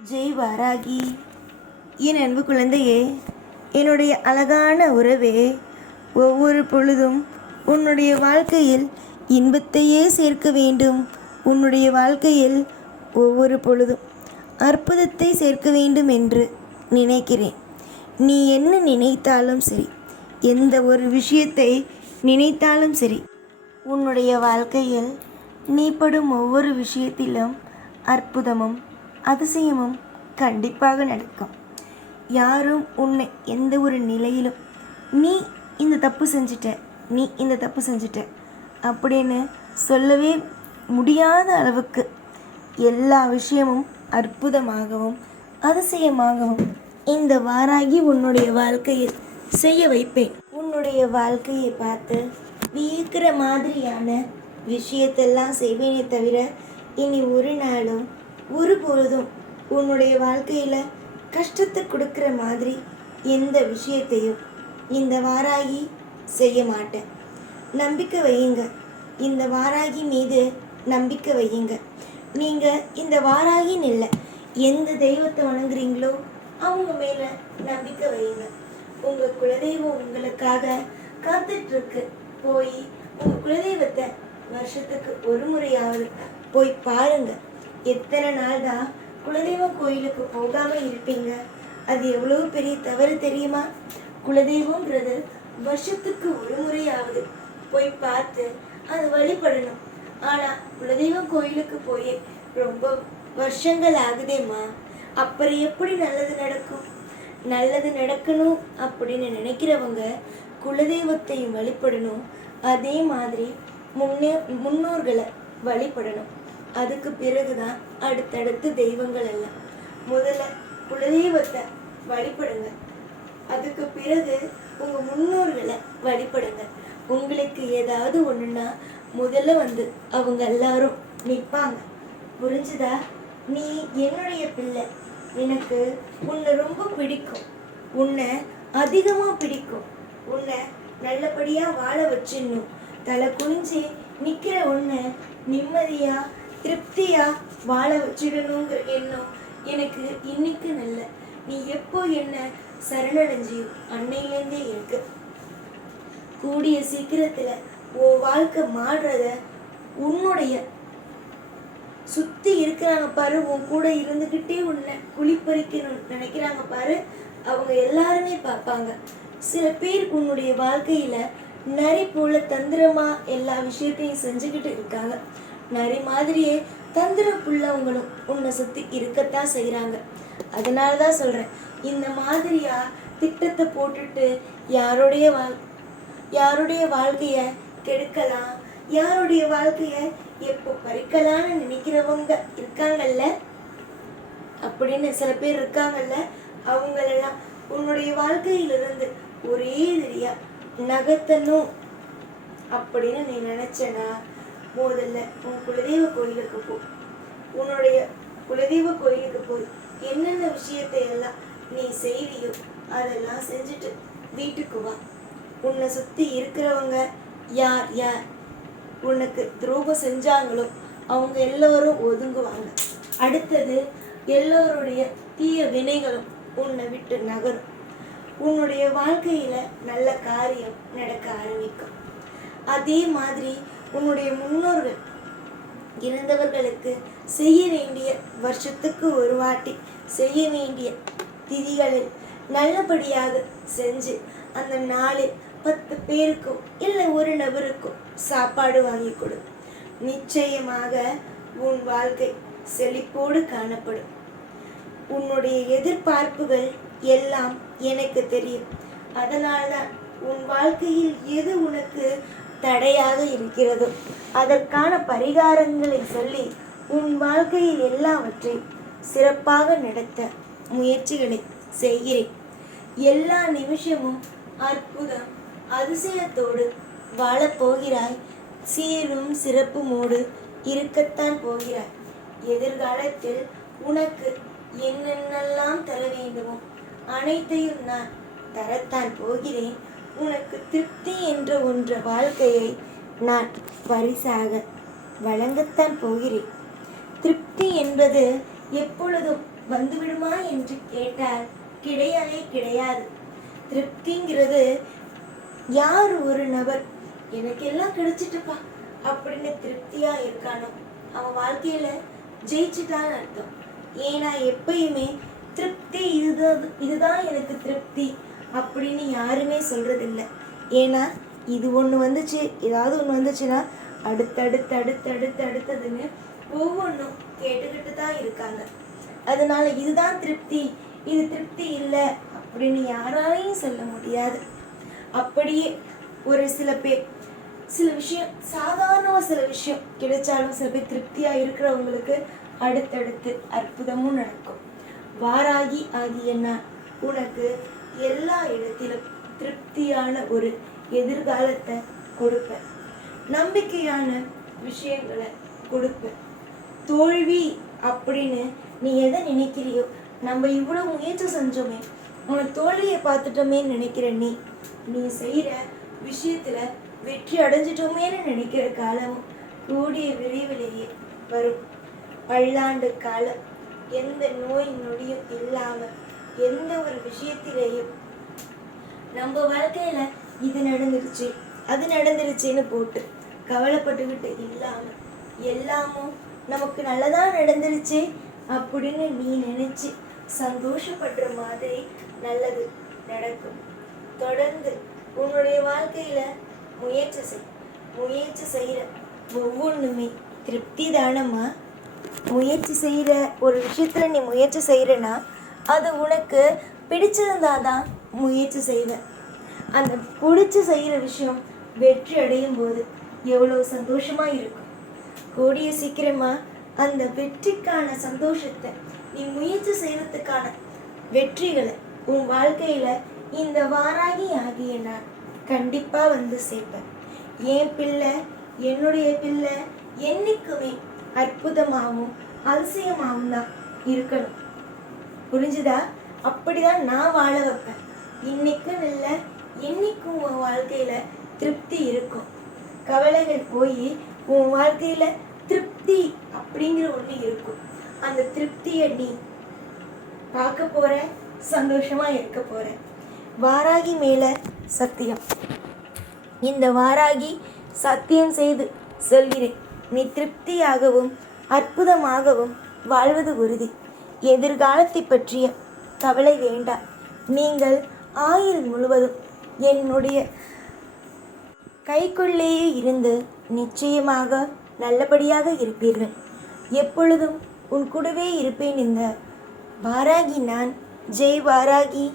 ஜெய் வாராகி. என் அன்பு குழந்தையே என்னுடைய அழகான உறவே ஒவ்வொரு பொழுதும் உன்னுடைய வாழ்க்கையில் இன்பத்தையே சேர்க்க வேண்டும். உன்னுடைய வாழ்க்கையில் ஒவ்வொரு பொழுதும் அற்புதத்தை சேர்க்க வேண்டும் என்று நினைக்கிறேன். நீ என்ன நினைத்தாலும் சரி எந்த ஒரு விஷயத்தை நினைத்தாலும் சரி உன்னுடைய வாழ்க்கையில் நீ படும் ஒவ்வொரு விஷயத்திலும் அற்புதமும் அதிசயமும் கண்டிப்பாக நடக்கும். யாரும் உன்னை எந்த ஒரு நிலையிலும் நீ இந்த தப்பு செஞ்சிட்ட நீ இந்த தப்பு செஞ்சிட்ட அப்படின்னு சொல்லவே முடியாத அளவுக்கு எல்லா விஷயமும் அற்புதமாகவும் அதிசயமாகவும் இந்த வாராகி உன்னுடைய வாழ்க்கையில் செய்ய வைப்பேன். உன்னுடைய வாழ்க்கையை பார்த்து வியக்கிற மாதிரியான விஷயத்தெல்லாம் செய்வேனே தவிர இனி ஒரு நாளும் ஒரு பொழுதும் உன்னுடைய வாழ்க்கையில் கஷ்டத்தை கொடுக்குற மாதிரி எந்த விஷயத்தையும் இந்த வாராகி செய்ய மாட்டேன். நம்பிக்கை வையுங்க. இந்த வாராகி மீது நம்பிக்கை வையுங்க. நீங்கள் இந்த வாராகின்னு இல்லை எந்த தெய்வத்தை வணங்குறீங்களோ அவங்க மேலே நம்பிக்கை வையுங்க. உங்கள் குலதெய்வம் உங்களுக்காக காத்துட்ருக்கு. போய் உங்கள் குலதெய்வத்தை வருஷத்துக்கு ஒரு முறையாவது போய் பாருங்கள் எத்தனை நாள் தான் குலதெய்வ கோயிலுக்கு போகாமல் இருப்பீங்க? அது எவ்வளோ பெரிய தவறு தெரியுமா? குலதெய்வம்ன்றது வருஷத்துக்கு ஒரு முறையாவது போய் பார்த்து அது வழிபடணும். ஆனால் குலதெய்வ கோயிலுக்கு போய் ரொம்ப வருஷங்கள் ஆகுதேம்மா. அப்புறம் எப்படி நல்லது நடக்கும்? நல்லது நடக்கணும் அப்படின்னு நினைக்கிறவங்க குலதெய்வத்தையும் வழிபடணும். அதே மாதிரி முன்னே முன்னோர்களை வழிபடணும். அதுக்கு பிறகுதான் அடுத்தடுத்து தெய்வங்கள் எல்லாம். முதல்ல குலதெய்வத்தை வழிபடுங்க. அதுக்கு பிறகு உங்க முன்னோர்களை வழிபடுங்க. உங்களுக்கு ஏதாவது ஒண்ணுன்னா முதல்ல வந்து அவங்க எல்லாரும் நிற்பாங்க புரிஞ்சுதா? நீ என்னுடைய பிள்ளை. எனக்கு உன்னை ரொம்ப பிடிக்கும். உன்னை அதிகமாக பிடிக்கும். உன்னை நல்லபடியாக வாழ வச்சிடணும். தலை குனிஞ்சு நிற்கிற உன்னை நிம்மதியாக திருப்தியா வாழ வச்சிடணுங்கிற எண்ணம் எனக்கு இன்னைக்கு நல்ல நீ எப்போ என்ன சரணடைஞ்சியோ அன்னையிலேருந்தே இருக்கு. கூடிய சீக்கிரத்துல உன் வாழ்க்கை மாறுறத உன்னுடைய சுத்தி இருக்கிறாங்க பாரு உன் கூட இருந்துக்கிட்டே உன்னை குளிப்பறிக்கணும்னு நினைக்கிறாங்க பாரு அவங்க எல்லாருமே பார்ப்பாங்க. சில பேர் உன்னுடைய வாழ்க்கையில நரி போல தந்திரமா எல்லா விஷயத்தையும் செஞ்சுக்கிட்டு இருக்காங்க. நரி மாதிரியே தந்திர புள்ளவங்களும் உன்னை சுத்தி இருக்கத்தான் செய்கிறாங்க அதனால தான் சொல்றேன் இந்த மாதிரியா திட்டத்தை போட்டுட்டு யாருடைய வாழ் யாருடைய வாழ்க்கைய கெடுக்கலாம் யாருடைய வாழ்க்கைய எப்போ பறிக்கலாம்னு நினைக்கிறவங்க இருக்காங்கல்ல? அப்படின்னு சில பேர் இருக்காங்கல்ல? அவங்களெல்லாம் உன்னுடைய வாழ்க்கையிலிருந்து ஒரே தெரியா நகர்த்தணும் அப்படின்னு நீ நினைச்சனா? போதல்ல உன் குலதெய்வ கோயிலுக்கு போ. உன்னுடைய குலதெய்வ கோயிலுக்கு போய் என்னென்ன விஷயத்தை எல்லாம் நீ செய்வியோ அதெல்லாம் செஞ்சுட்டு வீட்டுக்கு வா. உன்னை சுற்றி இருக்கிறவங்க யார் யார்? உனக்கு துரோகம் செஞ்சாங்களோ அவங்க எல்லோரும் ஒதுங்குவாங்க. அடுத்தது எல்லோருடைய தீய வினைகளும் உன்னை விட்டு நகரும். உன்னுடைய வாழ்க்கையில நல்ல காரியம் நடக்க ஆரம்பிக்கும். அதே மாதிரி உன்னுடைய முன்னோர்கள் இருந்தவர்களுக்கு செய்ய வேண்டிய வருஷத்துக்கு ஒரு வாட்டி செய்ய வேண்டிய திதிகளில் நல்லபடியாக செஞ்சு அந்த நாளில் பத்து பேருக்கும் இல்லை ஒரு நபருக்கும் சாப்பாடு வாங்கி கொடு. நிச்சயமாக உன் வாழ்க்கை செழிப்போடு காணப்படும். உன்னுடைய எதிர்பார்ப்புகள் எல்லாம் எனக்கு தெரியும். அதனால உன் வாழ்க்கையில் எது உனக்கு தடையாக இருக்கிறது. அதற்கான பரிகாரங்களை சொல்லி உன் வாழ்க்கையில் எல்லாவற்றையும் சிறப்பாக நடத்த முயற்சிகளை செய்கிறேன். எல்லா நிமிஷமும் அற்புதம் அதிசயத்தோடு வாழப்போகிறாய் சீரும் சிறப்புமோடு இருக்கத்தான் போகிறாய். எதிர்காலத்தில் உனக்கு என்னென்னலாம் தர வேண்டுமோ அனைத்தையும் நான் தரத்தான் போகிறேன். உனக்கு திருப்தி என்ற ஒன்ற வாழ்க்கையை நான் பரிசாக வழங்கத்தான் போகிறேன். திருப்தி என்பது எப்பொழுதும் வந்துவிடுமா என்று கேட்டால் கிடையவே கிடையாது. திருப்திங்கிறது யார் ஒரு நபர்? எனக்கெல்லாம் கிடைச்சிட்டுப்பா அப்படின்னு திருப்தியா இருக்கானோ? அவன் வாழ்க்கையில ஜெயிச்சுட்டான்னு அர்த்தம். ஏன்னா எப்பயுமே திருப்தி இதுதான் இதுதான் எனக்கு திருப்தி அப்படின்னு யாருமே சொல்கிறதில்ல ஏன்னா இது ஒன்று வந்துச்சு ஏதாவது ஒன்று வந்துச்சுன்னா அடுத்தடுத்து அடுத்தடுத்து அடுத்ததுன்னு ஒவ்வொன்றும் கேட்டுக்கிட்டு தான் இருக்காங்க. அதனால இதுதான் திருப்தி இது திருப்தி இல்லை அப்படின்னு யாராலையும் சொல்ல முடியாது. அப்படியே ஒரு சில பேர் சில விஷயம் சாதாரண சில விஷயம் கிடைச்சாலும் சில பேர் திருப்தியாக இருக்கிறவங்களுக்கு அடுத்தடுத்து அற்புதமும் நடக்கும். வாராகி ஆகிய நான் உனக்கு எல்லா இடத்திலும் திருப்தியான ஒரு எதிர்காலத்தை கொடுப்பேன். நம்பிக்கையான விஷயங்களை கொடுப்பேன். தோல்வி அப்படின்னு நீ எதை நினைக்கிறியோ நம்ம இவ்வளவு முயற்சி செஞ்சோமே உன தோல்வியை பார்த்துட்டோமே நினைக்கிற நீ நீ செய்கிற விஷயத்துல வெற்றி அடைஞ்சிட்டோமேன்னு நினைக்கிற காலமும் கூடிய விரைவிலேயே வரும். பல்லாண்டு காலம் எந்த நோய் நொடியும் இல்லாமல் எந்த ஒரு விஷயத்திலேயும் நம்ம வாழ்க்கையில இது நடந்துருச்சு அது நடந்துருச்சுன்னு போட்டு கவலைப்பட்டுக்கிட்டு இல்லாம எல்லாமும் நமக்கு நல்லதா நடந்துருச்சு அப்படின்னு நீ நினைச்சு சந்தோஷப்படுற மாதிரி நல்லது நடக்கும். தொடர்ந்து உன்னுடைய வாழ்க்கையில முயற்சி செய். முயற்சி செய்கிற ஒவ்வொன்றுமே திருப்தி தானம்மா முயற்சி செய்கிற ஒரு விஷயத்தில் நீ முயற்சி செய்கிறனா அது உனக்கு பிடிச்சிருந்தா தான் முயற்சி செய்வேன் அந்த பிடிச்சி செய்கிற விஷயம் வெற்றி அடையும் போது எவ்வளோ சந்தோஷமாக இருக்கும். கூடிய சீக்கிரமா அந்த வெற்றிக்கான சந்தோஷத்தை நீ முயற்சி செய்கிறதுக்கான வெற்றிகளை உன் வாழ்க்கையில் இந்த வாராகி ஆகிய நான் கண்டிப்பாக வந்து சேர்ப்பேன். என் பிள்ளை என்னுடைய பிள்ளை என்றைக்குமே அற்புதமாகவும் அதிசயமாகவும் தான் இருக்கணும். புரிஞ்சுதா? அப்படிதான் நான் வாழ வைப்பேன். இன்னைக்கும் இல்லை என்னைக்கும் உன் வாழ்க்கையில திருப்தி இருக்கும். கவலைகள் போய் உன் வாழ்க்கையில திருப்தி அப்படிங்கிற ஒண்ணு இருக்கும். அந்த திருப்தியை நீ பார்க்க போற சந்தோஷமா இருக்க போற. வாராகி மேல சத்தியம். இந்த வாராகி சத்தியம் செய்து சொல்கிறேன். நீ திருப்தியாகவும் அற்புதமாகவும் வாழ்வது உறுதி. எதிர்காலத்தை பற்றிய கவலை வேண்டாம். நீங்கள் ஆயுள் முழுவதும் என்னுடைய கைக்குள்ளேயே இருந்து நிச்சயமாக நல்லபடியாக இருப்பீர்கள். எப்பொழுதும் உன் கூடவே இருப்பேன் இந்த வாராகி நான். ஜெய் வாராகி.